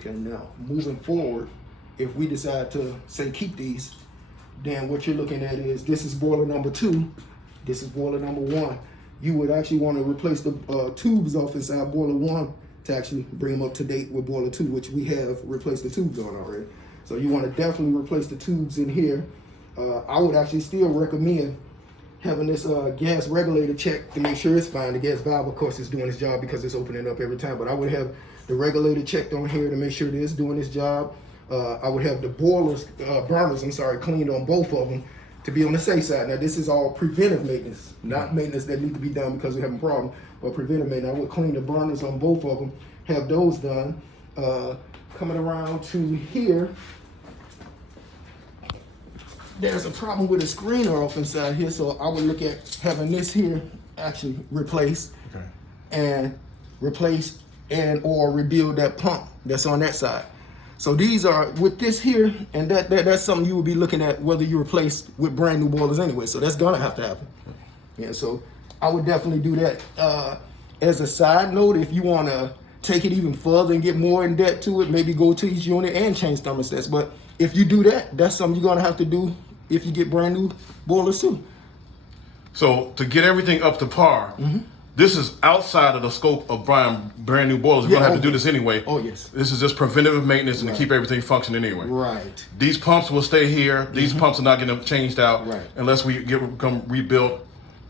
Okay, now moving forward, if we decide to say keep these, then what you're looking at is this is boiler number 2, this is boiler number 1. You would actually want to replace the tubes off inside boiler 1 to actually bring them up to date with boiler 2, which we have replaced the tubes on already. So you want to definitely replace the tubes in here. I would actually still recommend having this gas regulator checked to make sure it's fine. The gas valve, of course, is doing its job because it's opening up every time, but I would have the regulator checked on here to make sure that it's doing its job. I would have the burners, cleaned on both of them to be on the safe side. Now, this is all preventive maintenance, not maintenance that need to be done because we have a problem, but preventive maintenance. I would clean the burners on both of them, have those done. Coming around to here, there's a problem with the screener off inside here, so I would look at having this here actually replaced, and replace and or rebuild that pump that's on that side. So these are with this here, and that's something you would be looking at whether you replace with brand new boilers anyway. So that's gonna have to happen. Yeah, so I would definitely do that. As a side note, if you wanna take it even further and get more in depth to it, maybe go to each unit and change thermostats. But if you do that, that's something you're gonna have to do if you get brand new boilers too. So to get everything up to par, this is outside of the scope of buying brand new boilers. We're gonna have to do this anyway. Oh yes. This is just preventative maintenance and to keep everything functioning anyway. Right. These pumps will stay here. These pumps are not getting changed out unless we come rebuilt.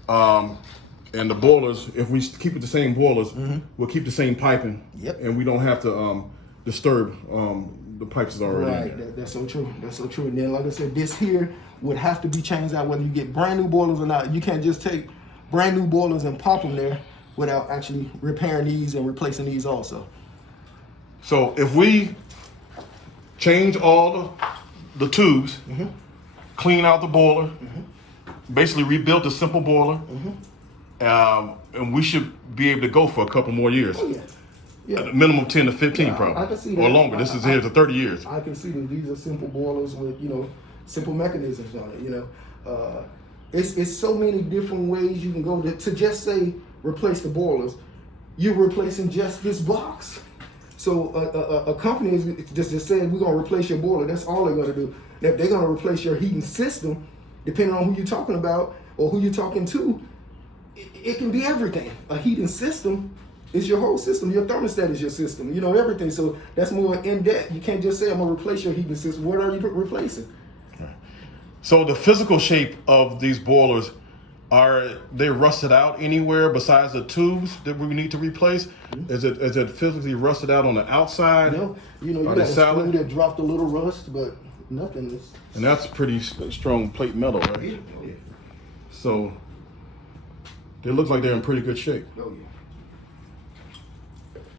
And the boilers, if we keep it the same boilers, we'll keep the same piping. And we don't have to disturb the pipes that are already in there. That's so true. That's so true. And then, like I said, this here would have to be changed out whether you get brand new boilers or not. You can't just take brand new boilers and pop them there without actually repairing these and replacing these also. So if we change all the tubes, clean out the boiler, basically rebuild the simple boiler, and we should be able to go for a couple more years. Oh, yeah. At a minimum 10 to 15 probably. I can see that. Or longer. This is here for 30 years. I can see that these are simple boilers with, simple mechanisms on it, It's so many different ways you can go to just say replace the boilers. You're replacing just this box. So a company is just saying we're gonna replace your boiler. That's all they're gonna do. Now, if they're gonna replace your heating system, depending on who you're talking about or who you're talking to, it can be everything. A heating system is your whole system. Your thermostat is your system. Everything. So that's more in depth. You can't just say I'm gonna replace your heating system. What are you replacing? So the physical shape of these boilers, are they rusted out anywhere besides the tubes that we need to replace? Is it physically rusted out on the outside? No, you got a screw that dropped a little rust, but nothing. And that's pretty strong plate metal, right? Yeah. So it looks like they're in pretty good shape. Oh yeah.